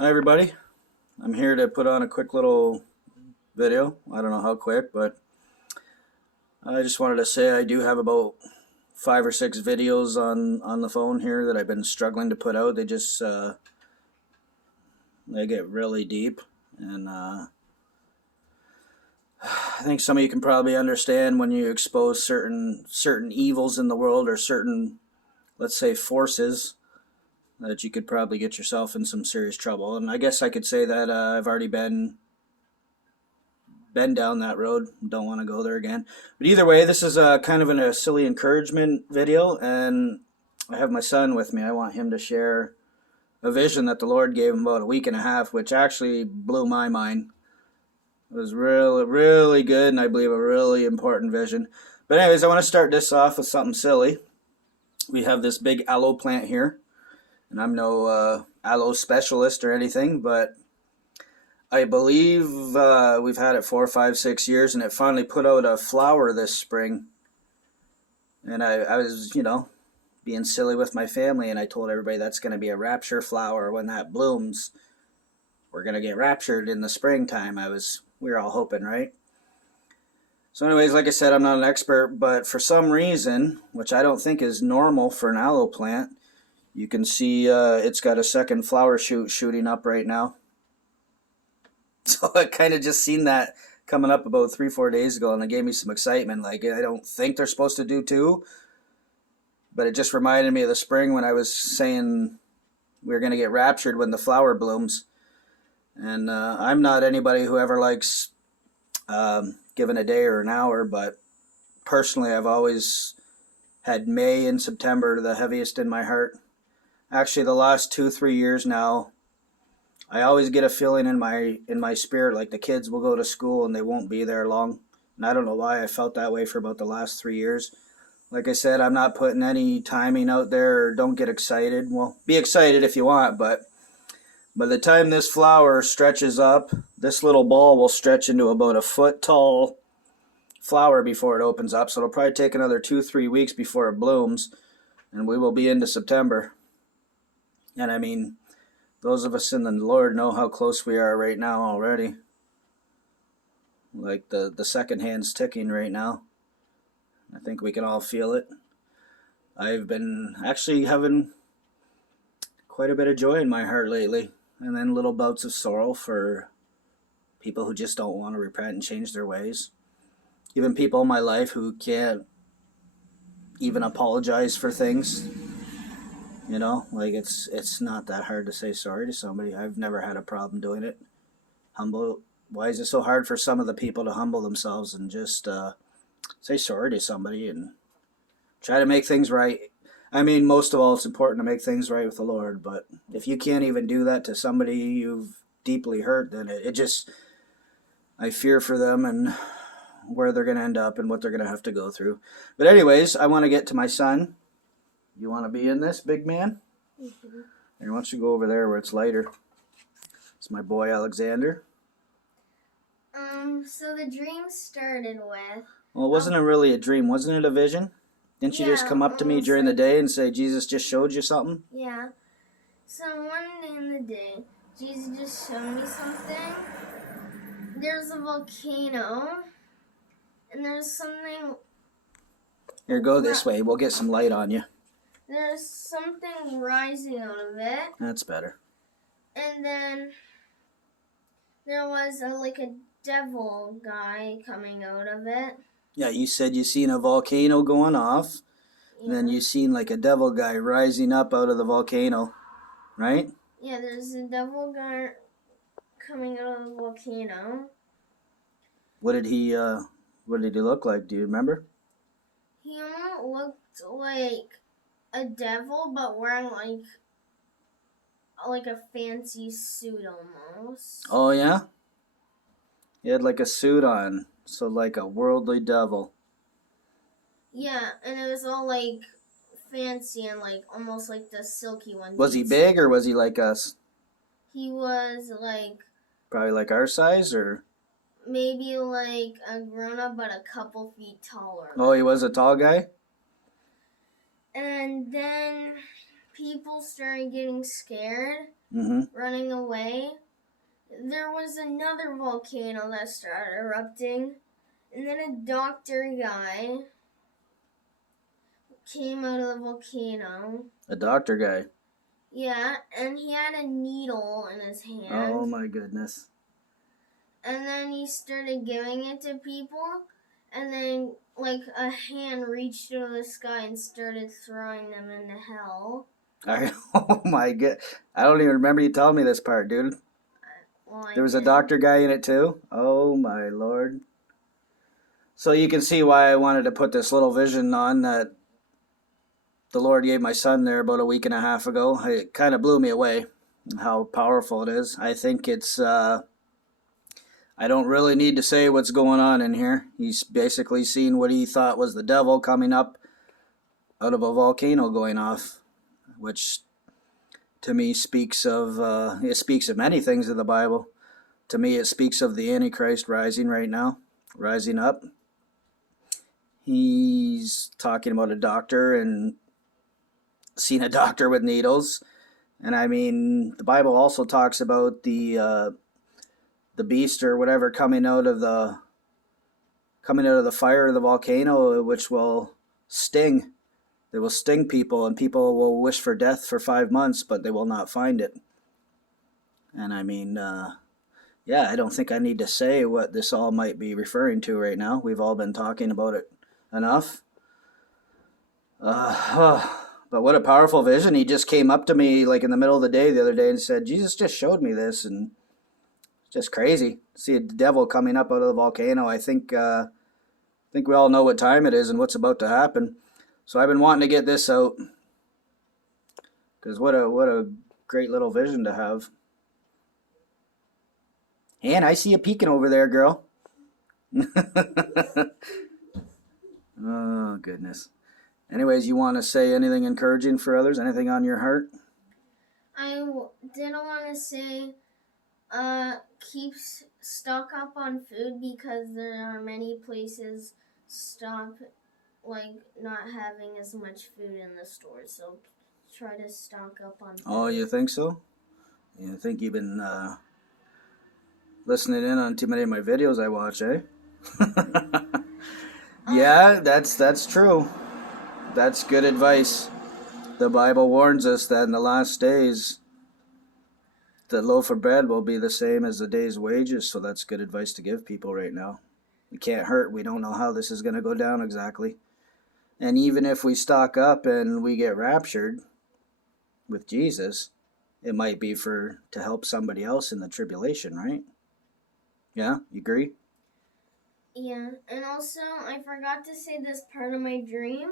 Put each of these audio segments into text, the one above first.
Hi everybody, I'm here to put on a quick little video. I don't know how quick, but I just wanted to say I do have about 5 or 6 videos on the phone here that I've been struggling to put out. They get really deep, and I think some of you can probably understand when you expose certain evils in the world or certain, let's say, forces, that you could probably get yourself in some serious trouble. And I guess I could say that I've already been down that road. Don't want to go there again. But either way, this is kind of a silly encouragement video, and I have my son with me. I want him to share a vision that the Lord gave him about a week and a half, which actually blew my mind. It was really, really good, and I believe a really important vision. But anyways, I want to start this off with something silly. We have this big aloe plant here, and I'm no aloe specialist or anything, but I believe we've had it 4, 5, 6 years, and it finally put out a flower this spring. And I was, being silly with my family, and I told everybody that's going to be a rapture flower. When that blooms, we're going to get raptured in the springtime. We were all hoping, right? So anyways, like I said, I'm not an expert, but for some reason, which I don't think is normal for an aloe plant, you can see it's got a second flower shoot shooting up right now. So I kind of just seen that coming up about 3, 4 days ago, and it gave me some excitement. Like, I don't think they're supposed to do two, but it just reminded me of the spring when I was saying we were going to get raptured when the flower blooms. And I'm not anybody who ever likes giving a day or an hour, but personally, I've always had May and September the heaviest in my heart. Actually, the last 2, 3 years now, I always get a feeling in my spirit like the kids will go to school and they won't be there long. And I don't know why I felt that way for about the last 3 years. Like I said, I'm not putting any timing out there, or don't get excited. Well, be excited if you want, but by the time this flower stretches up, this little ball will stretch into about a foot tall flower before it opens up. So it'll probably take another 2, 3 weeks before it blooms, and we will be into September. And I mean, those of us in the Lord know how close we are right now already. Like the second hand's ticking right now. I think we can all feel it. I've been actually having quite a bit of joy in my heart lately, and then little bouts of sorrow for people who just don't want to repent and change their ways. Even people in my life who can't even apologize for things. Like it's not that hard to say sorry to somebody. I've never had a problem doing it. Why is it so hard for some of the people to humble themselves and just say sorry to somebody and try to make things right? I mean, most of all, it's important to make things right with the Lord, but if you can't even do that to somebody you've deeply hurt, then I fear for them and where they're going to end up and what they're going to have to go through. But anyways, I want to get to my son. You want to be in this, big man? Mm-hmm. Here, why don't you go over there where it's lighter? It's my boy Alexander. So the dream started with... Well, it wasn't really a dream. Wasn't it a vision? Didn't you just come up to me during the day and say Jesus just showed you something? Yeah. So one day in the day, Jesus just showed me something. There's a volcano, and there's something... Here, go this way. We'll get some light on you. There's something rising out of it. That's better. And then there was a devil guy coming out of it. Yeah, you said you seen a volcano going off, and then you seen like a devil guy rising up out of the volcano, right? Yeah, there's a devil guy coming out of the volcano. What did he look like? Do you remember? He almost looked like a devil, but wearing like a fancy suit almost. Oh yeah? He had like a suit on, so like a worldly devil. Yeah, and it was all like fancy and like almost like the silky one. Was he big or was he like us? He was like... Probably like our size, or? Maybe like a grown-up, but a couple feet taller. Oh, he was a tall guy? And then people started getting scared, running away, there was another volcano that started erupting. And then a doctor guy came out of the volcano. A doctor guy? Yeah, and he had a needle in his hand. Oh my goodness. And then he started giving it to people, and then like a hand reached out of the sky and started throwing them into hell. Oh my god. I don't even remember you telling me this part, dude. There was a doctor guy in it too? Oh my Lord. So you can see why I wanted to put this little vision on that the Lord gave my son there about a week and a half ago. It kind of blew me away how powerful it is. I think it's, I don't really need to say what's going on in here. He's basically seen what he thought was the devil coming up out of a volcano going off, which to me speaks of, it speaks of many things in the Bible. To me, it speaks of the AntiChrist rising right now, rising up. He's talking about a doctor and seen a doctor with needles. And I mean, the Bible also talks about the beast or whatever coming out of the fire of the volcano, which will sting. They will sting people, and people will wish for death for 5 months, but they will not find it. And I mean, yeah, I don't think I need to say what this all might be referring to right now. We've all been talking about it enough. But what a powerful vision. He just came up to me like in the middle of the day the other day and said, Jesus just showed me this, and it's just crazy. See a devil coming up out of the volcano. I think we all know what time it is and what's about to happen. So I've been wanting to get this out, because what a great little vision to have. And I see you peeking over there, girl. Oh, goodness. Anyways, you want to say anything encouraging for others? Anything on your heart? I didn't want to say keep stock up on food, because there are many places not having as much food in the store. So try to stock up on food. Oh, you think so? You think you've been listening in on too many of my videos I watch, eh? Yeah, that's true. That's good advice. The Bible warns us that in the last days, the loaf of bread will be the same as the day's wages. So that's good advice to give people right now. It can't hurt. We don't know how this is going to go down exactly. And even if we stock up and we get raptured with Jesus, it might be to help somebody else in the tribulation, right? Yeah, you agree? Yeah, and also I forgot to say this part of my dream.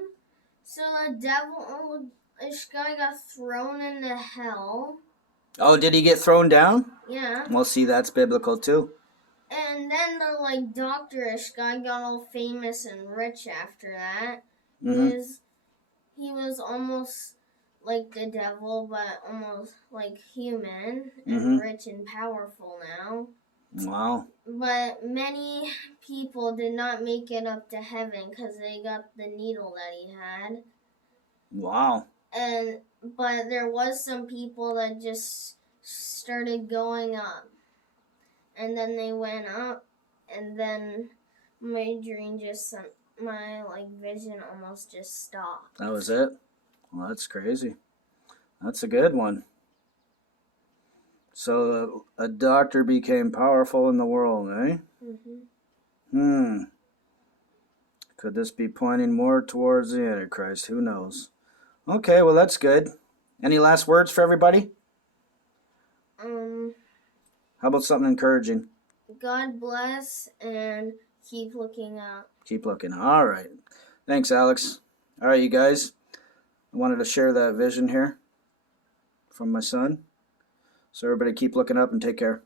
So the devil-ish guy got thrown into hell. Oh, did he get thrown down? Yeah. Well, see, that's biblical too. And then the doctor-ish guy got all famous and rich after that. Because he was almost like the devil, but almost like human and rich and powerful now. Wow. But many people did not make it up to heaven because they got the needle that he had. Wow. But there was some people that just started going up. And then they went up, and then my dream my vision almost just stopped. That was it? Well, that's crazy. That's a good one. So a doctor became powerful in the world, eh? Could this be pointing more towards the Antichrist? Who knows? Okay, well, that's good. Any last words for everybody? How about something encouraging? God bless, and keep looking up. Keep looking. All right. Thanks, Alex. All right, you guys. I wanted to share that vision here from my son. So everybody keep looking up and take care.